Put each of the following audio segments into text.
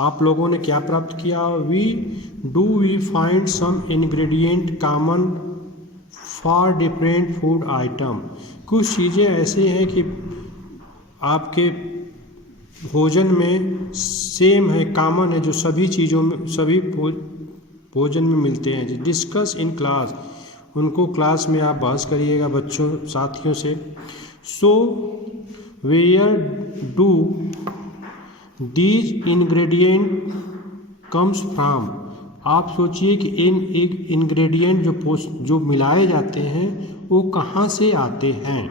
आप लोगों ने क्या प्राप्त किया? We find some ingredient common for different food item. कुछ चीज़ें ऐसे हैं कि आपके भोजन में सेम है, कॉमन है, जो सभी चीज़ों में, सभी भोजन में मिलते हैं। डिस्कस इन क्लास, उनको क्लास में आप बहस करिएगा बच्चों साथियों से। So where do these ingredient comes from. आप सोचिए कि इन एक इंग्रेडिएंट जो मिलाए जाते हैं वो कहाँ से आते हैं।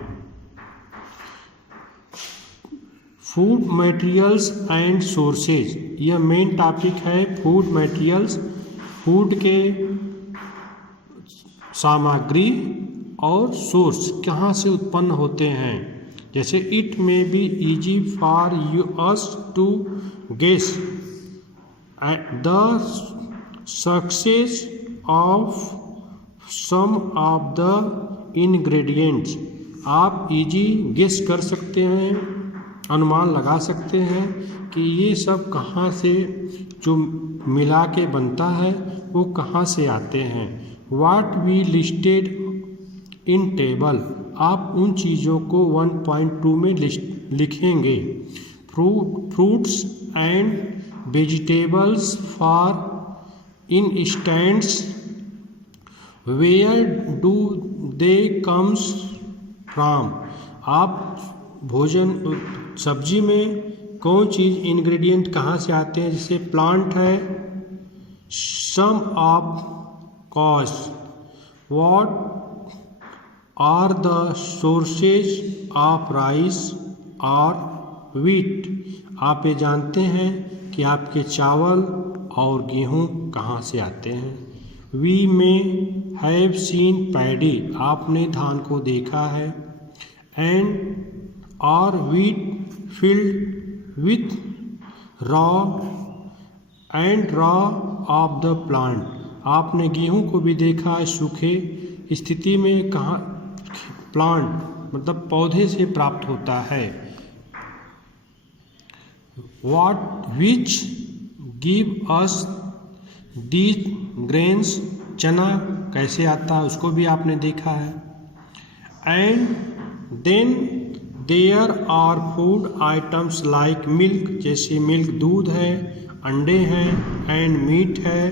फूड मटेरियल्स एंड सोर्सेज, यह मेन टॉपिक है। फूड मटेरियल्स, फूड के सामग्री, और सोर्स कहाँ से उत्पन्न होते हैं। जैसे it may be easy for you us to guess the success of some of the ingredients. आप इजी गेस कर सकते हैं, अनुमान लगा सकते हैं कि ये सब कहाँ से जो मिला के बनता है वो कहाँ से आते हैं। What we listed in table, आप उन चीज़ों को 1.2 में लिखेंगे। Fruits and vegetables for instance, where do they comes from. आप भोजन सब्जी में कौन चीज़ इंग्रेडिएंट कहाँ से आते हैं। जैसे प्लांट है, some of cause, what are the sources of rice और व्हीट। आप ये जानते हैं कि आपके चावल और गेहूँ कहाँ से आते हैं। वी में हैव सीन पैडी, आपने धान को देखा है। And are wheat filled with raw and raw of the plant, आपने गेहूं को भी देखा है सूखे स्थिति में। कहाँ प्लांट मतलब पौधे से प्राप्त होता है। What which give us these grains, चना कैसे आता है उसको भी आपने देखा है। And then there are food items like milk, जैसे मिल्क दूध है, अंडे हैं, एंड मीट है।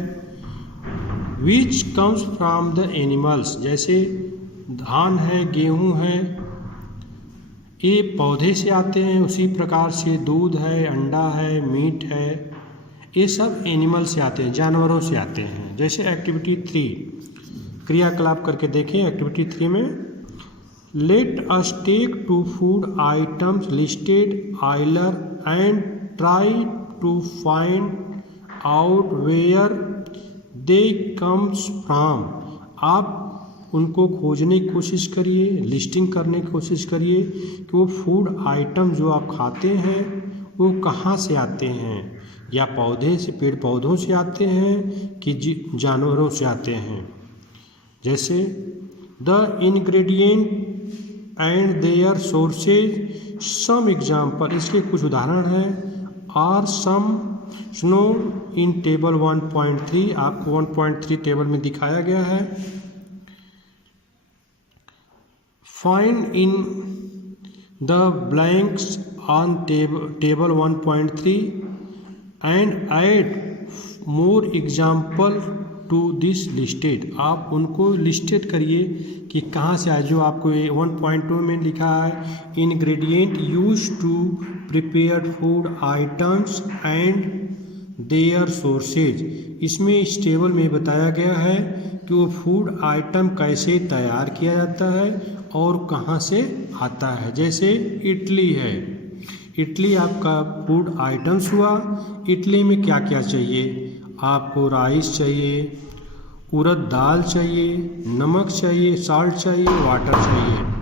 Which comes from the animals, जैसे धान है, गेहूँ है, ये पौधे से आते हैं। उसी प्रकार से दूध है, अंडा है, मीट है, ये सब एनिमल से आते हैं, जानवरों से आते हैं। जैसे एक्टिविटी 3 क्रियाकलाप करके देखें। एक्टिविटी 3 में let us take 2 food items listed earlier and try to find out where they comes from. आप उनको खोजने की कोशिश करिए, लिस्टिंग करने की कोशिश करिए कि वो फूड आइटम जो आप खाते हैं वो कहाँ से आते हैं, या पौधे से, पेड़ पौधों से आते हैं कि जानवरों से आते हैं। जैसे the ingredient and their sources, some example, इसके कुछ उदाहरण हैं। Are some shown in table 1.3, आपको 1.3 टेबल में दिखाया गया है। Find in the blanks on table 1.3 and add more example to this listed. आप उनको लिस्टेड करिए कि कहाँ से आए। जो आपको 1.2 में लिखा है ingredient use to prepare food items and their sources, इसमें इस टेबल में बताया गया है कि वो फूड आइटम कैसे तैयार किया जाता है और कहाँ से आता है। जैसे इडली है, इडली आपका फूड आइटम्स हुआ। इडली में क्या क्या चाहिए, आपको राइस चाहिए, उड़द दाल चाहिए, नमक चाहिए, साल्ट चाहिए, वाटर चाहिए।